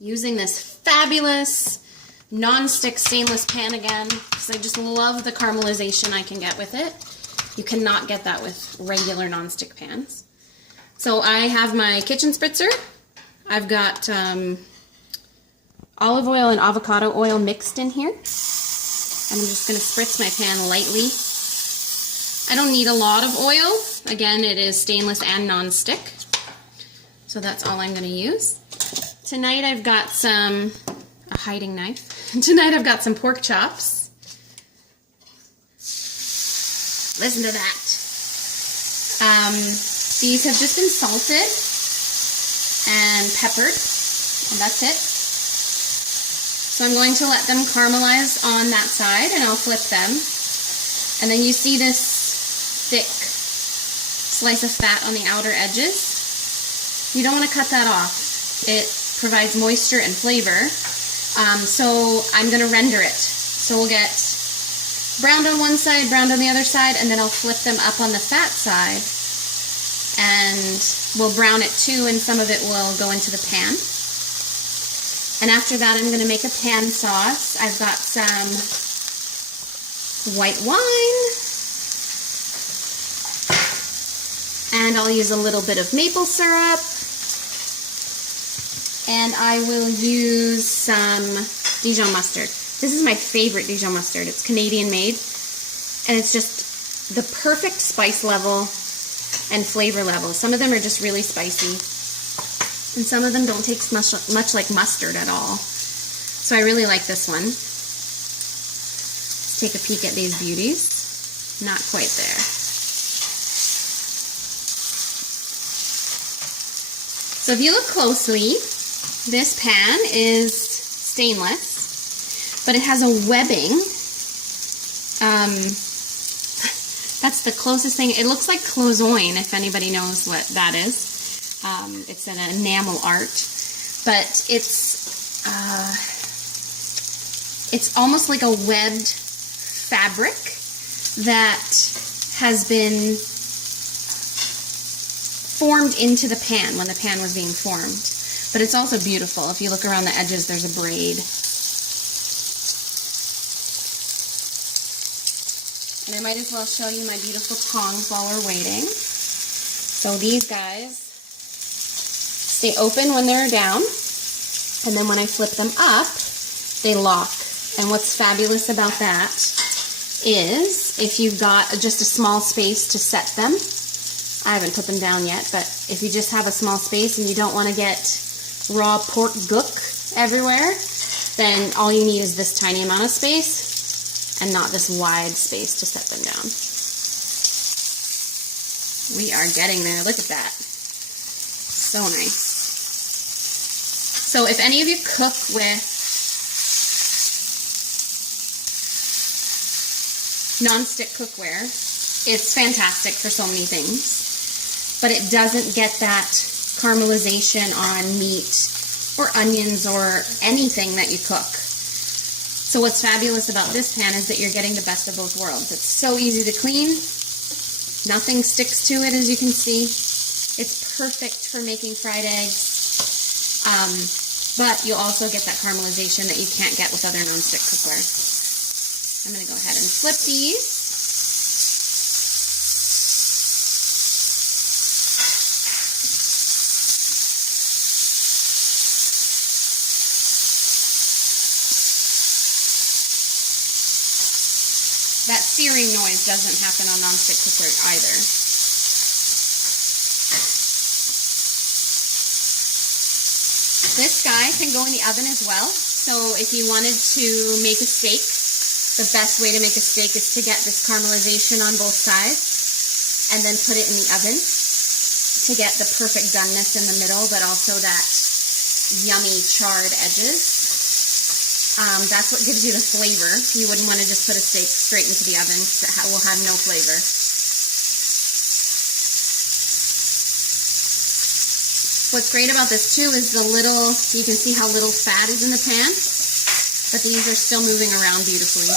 Using this fabulous non-stick stainless pan again, because I just love the caramelization I can get with it. You cannot get that with regular non-stick pans. So I have my kitchen spritzer. I've got olive oil and avocado oil mixed in here. I'm just going to spritz my pan lightly. I don't need a lot of oil. Again, it is stainless and non-stick. So that's all I'm going to use. Tonight I've got a hiding knife. Tonight I've got some pork chops. Listen to that. These have just been salted and peppered, and that's it. So I'm going to let them caramelize on that side, and I'll flip them. And then you see this thick slice of fat on the outer edges. You don't want to cut that off. It provides moisture and flavor. So I'm going to render it. So we'll get browned on one side, browned on the other side, and then I'll flip them up on the fat side. And we'll brown it too, and some of it will go into the pan. And after that, I'm going to make a pan sauce. I've got some white wine, and I'll use a little bit of maple syrup, and I will use some Dijon mustard. This is my favorite Dijon mustard. It's Canadian made, and it's just the perfect spice level and flavor level. Some of them are just really spicy, and some of them don't taste much like mustard at all. So I really like this one. Let's take a peek at these beauties. Not quite there. So if you look closely, this pan is stainless, but it has a webbing. That's the closest thing. It looks like clothesline, if anybody knows what that is. It's an enamel art, but it's almost like a webbed fabric that has been formed into the pan when the pan was being formed. But it's also beautiful. If you look around the edges, there's a braid. And I might as well show you my beautiful tongs while we're waiting. So these guys stay open when they're down, and then when I flip them up, they lock. And what's fabulous about that is if you've got just a small space to set them, I haven't put them down yet, but if you just have a small space and you don't want to get raw pork gook everywhere, then all you need is this tiny amount of space and not this wide space to set them down. We are getting there. Look at that. So nice. So if any of you cook with non-stick cookware, it's fantastic for so many things, but it doesn't get that caramelization on meat or onions or anything that you cook. So what's fabulous about this pan is that you're getting the best of both worlds. It's so easy to clean. Nothing sticks to it, as you can see. It's perfect for making fried eggs. But you'll also get that caramelization that you can't get with other non-stick cookware. I'm going to go ahead and flip these. That searing noise doesn't happen on non-stick cookware either. This guy can go in the oven as well. So if you wanted to make a steak, the best way to make a steak is to get this caramelization on both sides and then put it in the oven to get the perfect doneness in the middle, but also that yummy charred edges. That's what gives you the flavor. You wouldn't want to just put a steak straight into the oven because it will have no flavor. What's great about this too is you can see how little fat is in the pan, but these are still moving around beautifully.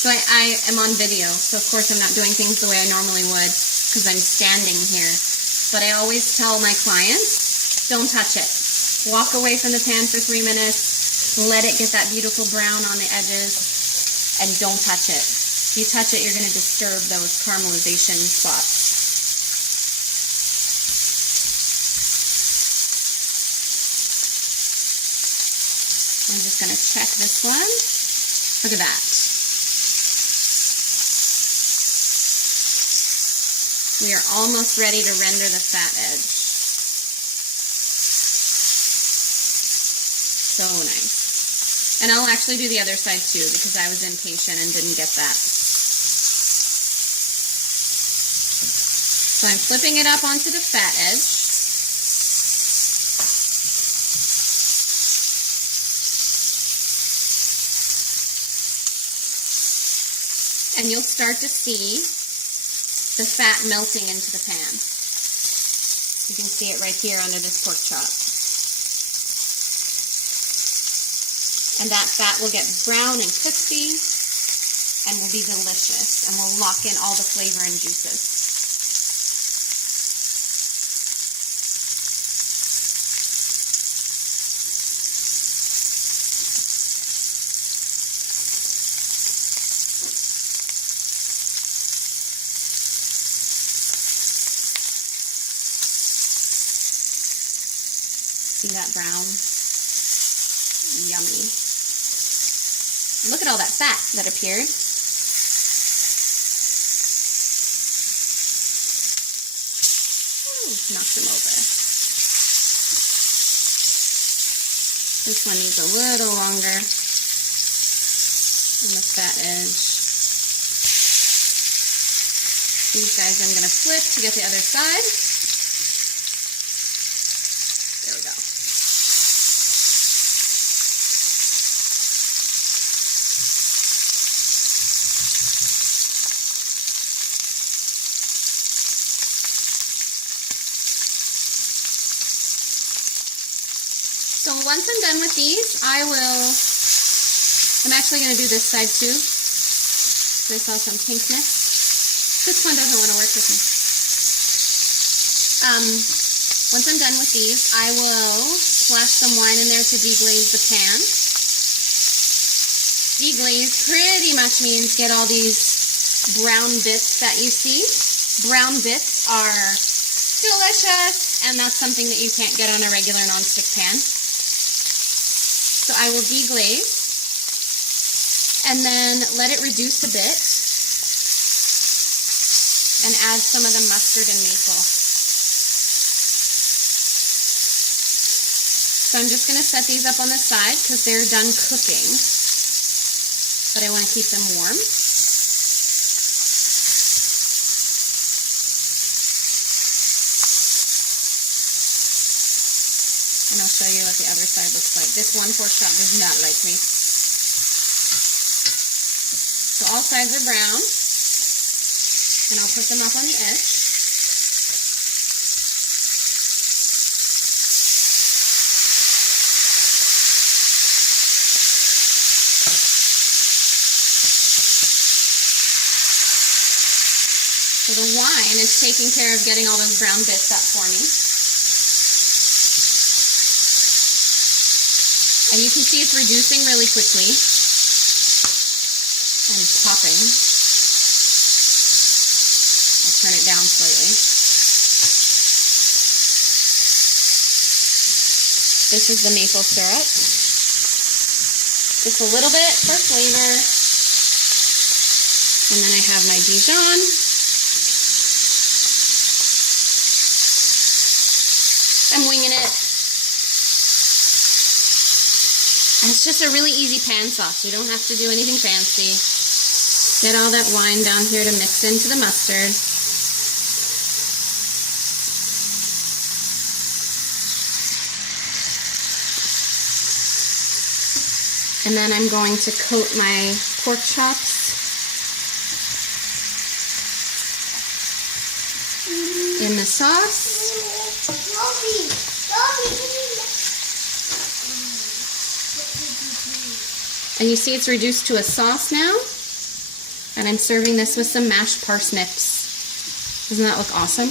So I am on video, so of course I'm not doing things the way I normally would because I'm standing here. But I always tell my clients, don't touch it. Walk away from the pan for 3 minutes, let it get that beautiful brown on the edges, and don't touch it. If you touch it, you're going to disturb those caramelization spots. I'm just going to check this one. Look at that. We are almost ready to render the fat edge. So nice. And I'll actually do the other side too because I was impatient and didn't get that. So I'm flipping it up onto the fat edge. And you'll start to see the fat melting into the pan. You can see it right here under this pork chop. And that fat will get brown and crispy and will be delicious and will lock in all the flavor and juices. See that brown? Yummy. Look at all that fat that appeared. Ooh, knocked them over. This one needs a little longer on the fat edge. These guys I'm going to flip to get the other side. There we go. So once I'm done with these, I'm actually going to do this side too. So I saw some pinkness. This one doesn't want to work with me. Once I'm done with these, I will splash some wine in there to deglaze the pan. Deglaze pretty much means get all these brown bits that you see. Brown bits are delicious, and that's something that you can't get on a regular nonstick pan. So I will deglaze, and then let it reduce a bit, and add some of the mustard and maple. So I'm just going to set these up on the side because they're done cooking, but I want to keep them warm. And I'll show you what the other side looks like. This one pork chop does not like me. So all sides are brown. And I'll put them up on the edge. So the wine is taking care of getting all those brown bits up for me. And you can see it's reducing really quickly and popping. I'll turn it down slightly. This is the maple syrup. Just a little bit for flavor. And then I have my Dijon. I'm winging it. And it's just a really easy pan sauce. You don't have to do anything fancy. Get all that wine down here to mix into the mustard. And then I'm going to coat my pork chops in the sauce. And you see it's reduced to a sauce now. And I'm serving this with some mashed parsnips. Doesn't that look awesome?